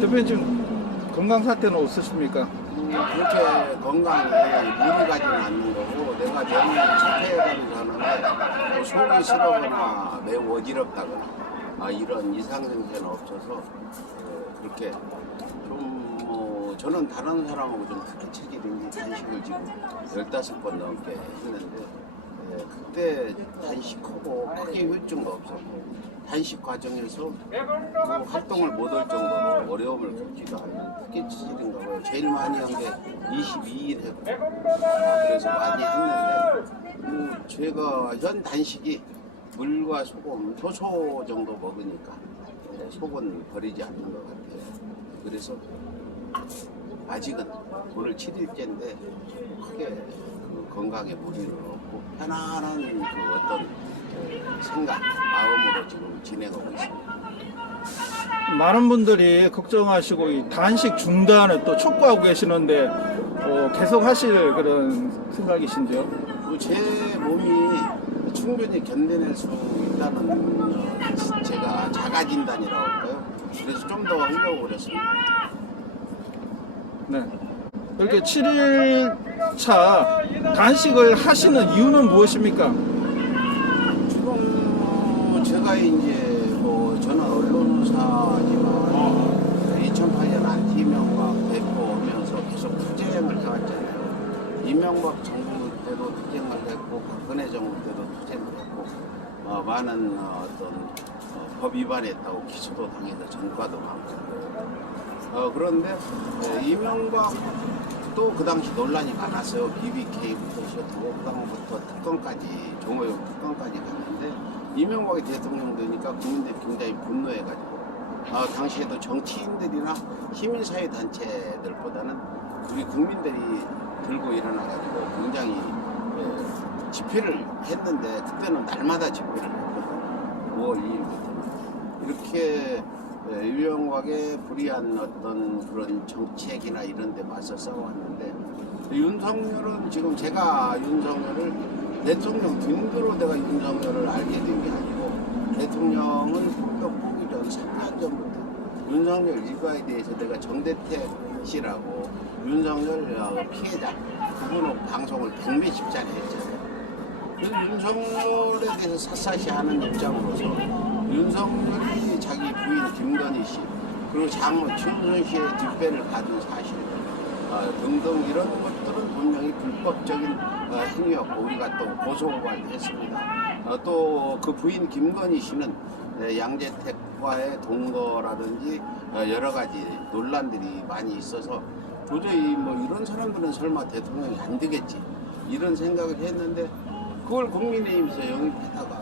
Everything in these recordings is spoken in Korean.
대표님 지금 건강 사태는 없으십니까? 음, 그렇게 건강에 무리 가지는 않는 거고 내가 너무 착해가는 사람은 뭐 속이 쓰러거나 매우 어지럽다거나 아, 이런 이상 증세는 없어서 어, 그렇게 좀뭐 저는 다른 사람하고 좀 크게 체질인지 단식을 지금 15번 넘게 했는데 예, 그때 단식하고 크게 후유증도 없었고 단식 과정에서 뭐 활동을 못 할 정도로 어려움을 겪지도 않는 크게 체질인가 봐요. 제일 많이 한 게 22일 했고 그래서 많이 했는데 뭐 제가 현 단식이 물과 소금, 효소 정도 먹으니까 예, 속은 버리지 않는 것 같아요. 그래서 아직은 오늘 7일째인데 크게 그 건강에 무리는 없고 편안한 그 어떤 그 생각, 마음으로 지금 지내고 있습니다. 많은 분들이 걱정하시고 이 단식 중단을 또 촉구하고 계시는데 어, 계속 하실 그런 생각이신지요? 그제 몸이 충분히 견뎌낼 수 있다는 어, 제가 자가진단이라고 할까요? 그래서 좀 더 하려고 그랬습니다. 네. 이렇게 7일차 단식을 하시는 이유는 무엇입니까? 지금 제가 이제 뭐 저는 언론사지만 2008년 안티명박 대표하면서 계속 투쟁을 해왔잖아요. 이명박 정부 때도 투쟁을 했고 박근혜 정부 때도 투쟁을 했고 어, 많은 어, 어떤 어, 법 위반했다고 기소도 당해서 전과도 많고 어, 그런데 에, 이명박도 그 당시 논란이 많았어요. BBK부터 시작하고 그다음부터 특검까지 정호영 특검까지 갔는데 이명박이 대통령 되니까 국민들이 굉장히 분노해가지고 아, 당시에도 정치인들이나 시민사회 단체들보다는 우리 국민들이 들고 일어나가지고 굉장히 에, 집회를 했는데 그때는 날마다 집회를 했거든요. 5월 2일부터 이렇게 예, 유영박의 불이한 어떤 그런 정책이나 이런 데 맞서 싸워왔는데 윤석열은 지금 제가 윤석열을 대통령 등으로 내가 윤석열을 알게 된 게 아니고 대통령은 폭격 보기 전 3년 전부터 윤석열 일가에 대해서 내가 정대태 씨라고 윤석열 어, 피해자 그분하고 방송을 백몇십 짜리 했잖아요. 윤석열에 대해서 샅샅이 하는 입장으로서 윤석열이 자기 부인 김건희 씨 그리고 장모 최은순 씨의 뒷배를 받은 사실 어, 등등 이런 것들은 분명히 불법적인 어, 행위였고 우리가 또 고소고발도 했습니다. 어, 또그 부인 김건희 씨는 네, 양재택과의 동거라든지 어, 여러 가지 논란들이 많이 있어서 도저히 뭐 이런 사람들은 설마 대통령이 안 되겠지 이런 생각을 했는데 그걸 국민의힘에서 영입하다가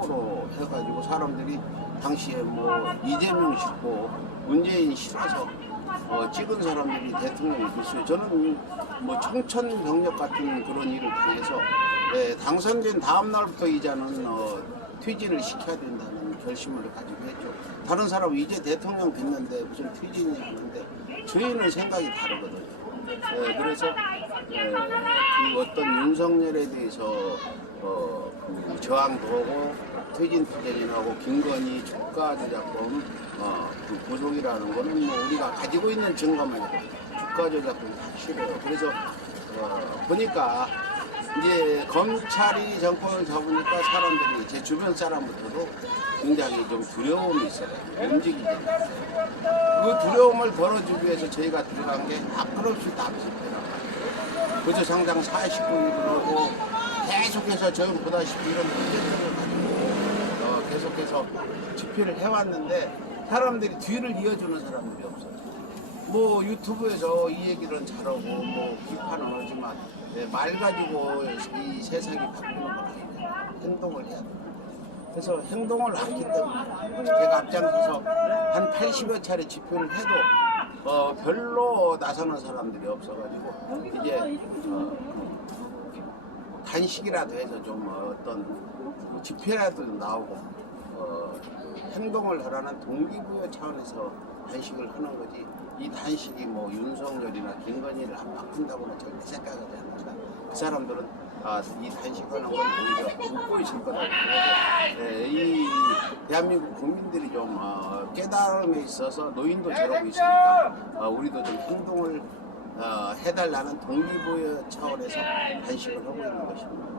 후보로 해가지고 사람들이 당시에 뭐 이재명 싫고 문재인 싫어서 어, 찍은 사람들이 대통령이 됐어요. 저는 뭐 청천벽력 같은 그런 일을 당해서 예, 당선된 다음 날부터 이자는 어, 퇴진을 시켜야 된다는 결심을 가지고 했죠. 다른 사람은 이제 대통령 됐는데 무슨 퇴진이 하는데 저희는 생각이 다르거든요. 예, 그래서 예, 그 어떤 윤석열에 대해서 어, 그 저항도 하고 퇴진 투쟁이나 하고 김건희 주가 조작범 어, 그 구속이라는 거는 뭐 우리가 가지고 있는 증거만 주가 조작범이 확실해요. 그래서 어, 보니까 이제 검찰이 정권을 잡으니까 사람들이 제 주변 사람부터도 굉장히 좀 두려움이 있어요. 움직이지. 그 두려움을 덜어주기 위해서 저희가 들어간 게 앞으로 없이 납치패라고 그저 상장 49일을 하고 계속해서 저희 보다시피 이런 문제들을 가지고 어, 계속해서 집회를 해왔는데 사람들이 뒤를 이어주는 사람들이 없어요. 뭐 유튜브에서 이 얘기는 잘하고 뭐 비판은 하지만 예, 말 가지고 이 세상이 바뀌는 건 아니에요. 행동을 해야 돼요. 그래서 행동을 하기 때문에 제가 앞장서서 한 80여 차례 집회를 해도 어, 별로 나서는 사람들이 없어가지고 이제 어, 그 단식이라도 해서 좀 어떤 집회라도 나오고 어, 행동을 하라는 동기부여 차원에서 단식을 하는 거지 이 단식이 뭐 윤석열이나 김건희를 안 바꾼다고는 절대 생각을 합니다. 그 사람들은 아, 이 단식하는 건 오히려 웃고 있을 거라고 예, 이 대한민국 국민들이 좀 어, 깨달음에 있어서 노인도 저러고 있으니까 어, 우리도 좀 행동을 어, 해달라는 동기부여 차원에서 단식을 하고 있는 것입니다.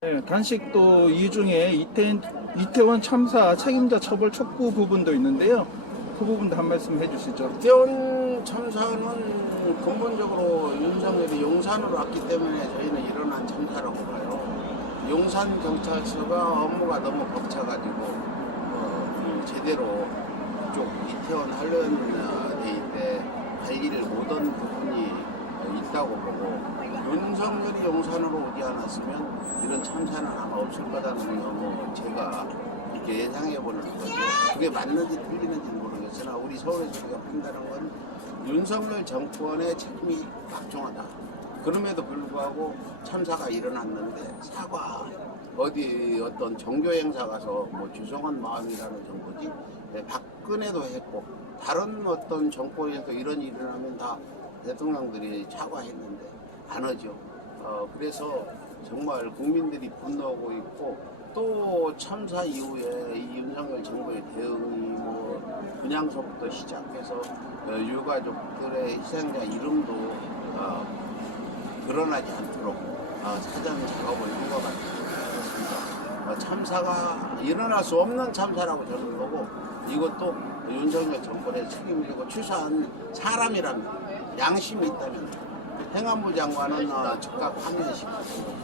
네, 단식도 이 중에 이태, 이태원 참사 책임자 처벌 촉구 부분도 있는데요. 그 부분도 한 말씀 해주시죠. 이태원 참사는 근본적으로 윤석열이 용산으로 왔기 때문에 저희는 일어난 참사라고 봐요. 용산 경찰서가 업무가 너무 벅차가지고 어, 이 제대로 이쪽 이태원 한련데이 때 관리를 못한 부분이 어, 있다고 보고 윤석열이 용산으로 오지 않았으면 이런 참사는 아마 없을 거다는 뭐 제가 이렇게 예상해 보는 거죠. 그게 맞는지 틀리는지는 모르겠으나 우리 서울에서 우리가 판단한 건 윤석열 정권의 책임이 막중하다. 그럼에도 불구하고 참사가 일어났는데 사과 어디 어떤 종교 행사 가서 뭐 죄송한 마음이라는 정도지 네, 박근혜도 했고 다른 어떤 정권에서 이런 일이 일어나면 다 대통령들이 사과했는데 안 하죠. 어, 그래서 정말 국민들이 분노하고 있고 또 참사 이후에 이 윤석열 정부의 대응이 뭐 분향소부터 시작해서 어, 유가족들의 희생자 이름도 어, 드러나지 않도록 어, 사전 작업을 한 것 같습니다. 어, 참사가 일어날 수 없는 참사라고 저는 보고 이것도 윤석열 정권의 책임이고 취소한 사람이라면 양심이 있다면 행안부 장관은 어, 즉각 파면시키고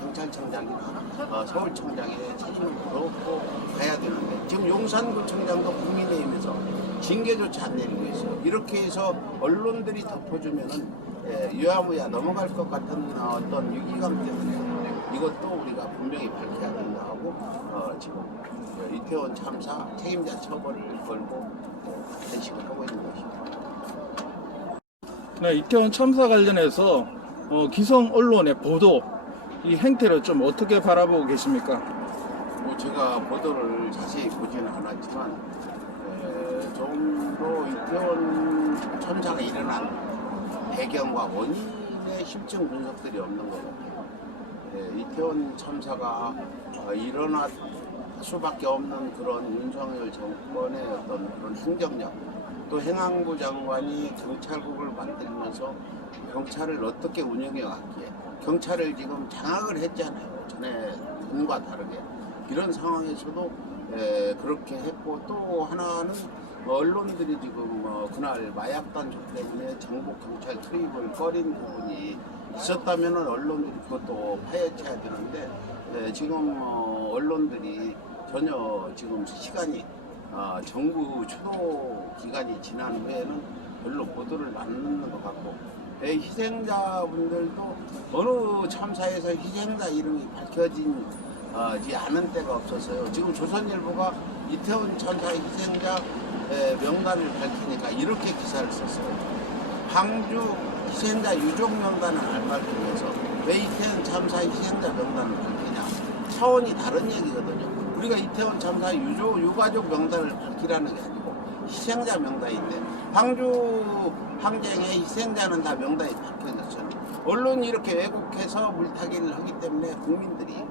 경찰청장이나 어, 서울청장의 책임을 물었고 가야 되는데 지금 용산구청장도 국민의힘에서 징계조차 안 내리고 있어요. 이렇게 해서 언론들이 덮어주면은 예, 유야무야 넘어갈 것 같은 어, 어떤 위기감 때문에 이것도 우리가 분명히 밝혀야 된다 하고 어, 지금 어, 이태원 참사 책임자 처벌을 걸고 어, 단식을 하고 있는 것입니다. 네, 이태원 참사 관련해서 어, 기성 언론의 보도 이 행태를 좀 어떻게 바라보고 계십니까? 뭐 제가 보도를 자세히 보지는 않았지만 좀더 이태원 참사가 일어난 배경과 원인의 심층 분석들이 없는 것 같아요. 예, 이태원 참사가 어, 일어날 수밖에 없는 그런 윤석열 정권의 어떤 그런 행정력 또 행안부 장관이 경찰국을 만들면서 경찰을 어떻게 운영해 왔기에 경찰을 지금 장악을 했잖아요. 전에 전과 다르게 이런 상황에서도 에, 그렇게 했고 또 하나는 언론들이 지금 어, 그날 마약 단속 때문에 정복 경찰 투입을 꺼린 부분이 있었다면 언론들이 그것도 파헤쳐야 되는데 에, 지금 어, 언론들이 전혀 지금 시간이 어, 정부 추도 기간이 지난 후에는 별로 보도를 안 넣는 것 같고 에, 희생자분들도 어느 참사에서 희생자 이름이 밝혀진 어, 지 않은 때가 없었어요. 지금 조선일보가 이태원 참사 희생자 에, 명단을 밝히니까 이렇게 기사를 썼어요. 광주 희생자 유족 명단을 안 밝히면서 왜 이태원 참사 희생자 명단을 밝히냐 차원이 다른 얘기거든요. 우리가 이태원 참사 유족 유가족 명단을 밝히라는 게 아니고 희생자 명단인데 광주 항쟁의 희생자는 다 명단이 밝혀졌잖아요. 언론이 이렇게 왜곡해서 물타기를 하기 때문에 국민들이 에,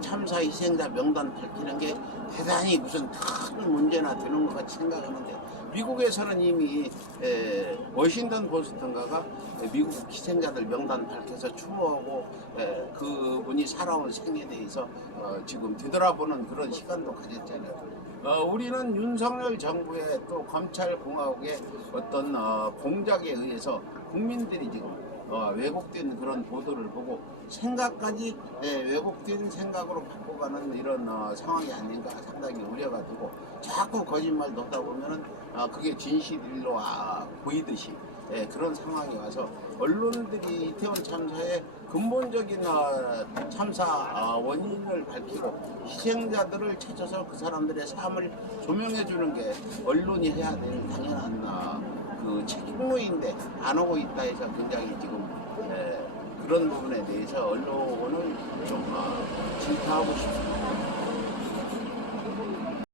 참사 희생자 명단 밝히는 게 대단히 무슨 큰 문제나 되는 것 같이 생각하는데 미국에서는 이미 에, 워싱턴 포스트인가가 미국 희생자들 명단 밝혀서 추모하고 에, 그분이 살아온 생에 대해서 어, 지금 되돌아보는 그런 시간도 가졌잖아요. 어, 우리는 윤석열 정부의 또 검찰공화국의 어떤 어, 공작에 의해서 국민들이 지금 어, 왜곡된 그런 보도를 보고 생각까지 예, 왜곡된 생각으로 바꿔가는 이런 어, 상황이 아닌가 상당히 우려가 되고 자꾸 거짓말도 하다 보면은 아, 그게 진실로 아, 보이듯이 예, 그런 상황이 와서 언론들이 이태원 참사의 근본적인 어, 참사 어, 원인을 밝히고 희생자들을 찾아서 그 사람들의 삶을 조명해 주는 게 언론이 해야 될 당연한 어, 그 책임무인데 안 하고 있다 해서 굉장히 지금 에, 그런 부분에 대해서 언론을 좀 어, 질타하고 싶습니다.